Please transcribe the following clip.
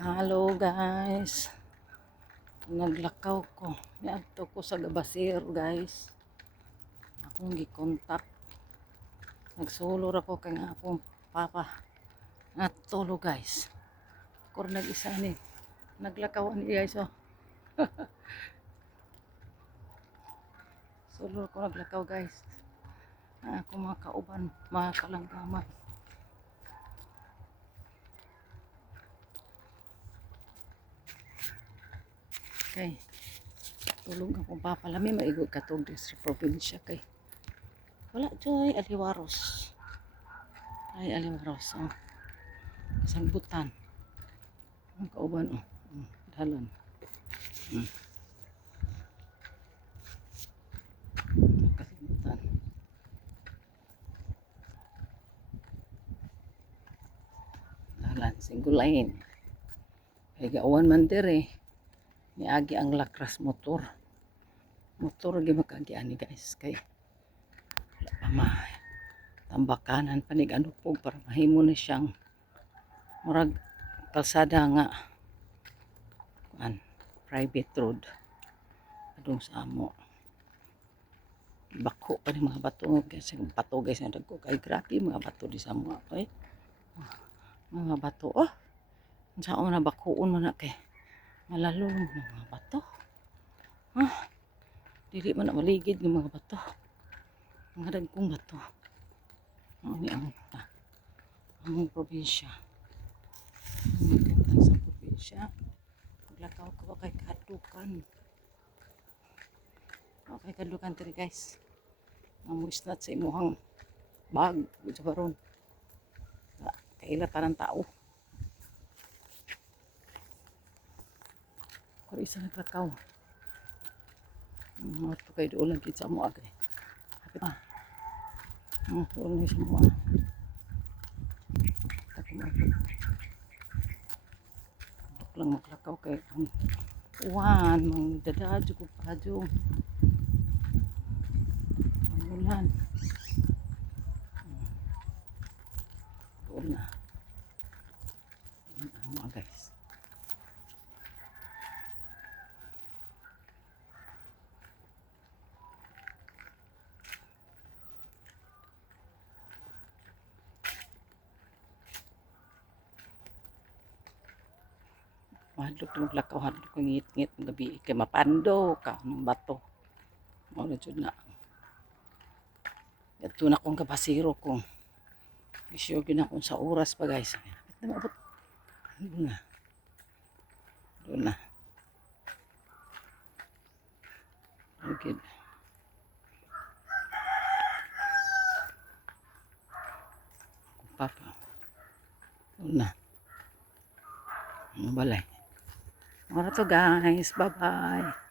Hello guys. Naglakaw ko. Niadto ko sa Gabasir guys. Akong gikontak. Nagsulor ako kay nga akong papa. Natolo guys. Ako rin nag-isa ni. Naglakaw ni guys oh. Sulor ko naglakaw guys. Ako mga kauban, mga kalanggaman. Okay. Tulong akong papalami maigod katong sa probinsya kay wala joy aliwaros. Ay aliwaros oh. Kasangbutan. Ang kauban oh. Dalan. Kasangbutan. Dalan singgulain. Kay gawan man dire. Niagi ang lakras motor gi makagian ni guys kay wala pa tambakanan panig ano po para mahimo na siyang murag kalsada nga private road adung sa amo bako pa ni mga bato kasi bato guys na dagko kay grabe mga bato di sa amo oy mga bato oh unsa na bakuon man na kay malalong mga bato. Dili man na maligid ng mga bato. Mga dagkong bato. Ang probinsya. Ang gandang sa probinsya. Paglakaw ko kay kadukan. Okay, kadukan tiri guys. Ang islat sa imuhang bag. Sa baron. Kailatan ng tao. Kung isa naglakaw. Ito kayo doon lang kita mo agay. Hapit na. Doon lang sa mo. Tapi mo. Dok lang maglakaw kay ang uwan. Mang dadadyo ko padyo. Ang ulan. Doon na. Doon ang mga guys. Hadlok na maglakaw, hadlok ko ngit-ngit ng gabi kay mapando ka ng bato mo na dyan na ito na kong kapasiro kong isyo ginakon sa oras pa guys ito na abot doon na okay papa doon na balay. Mara to guys, bye bye.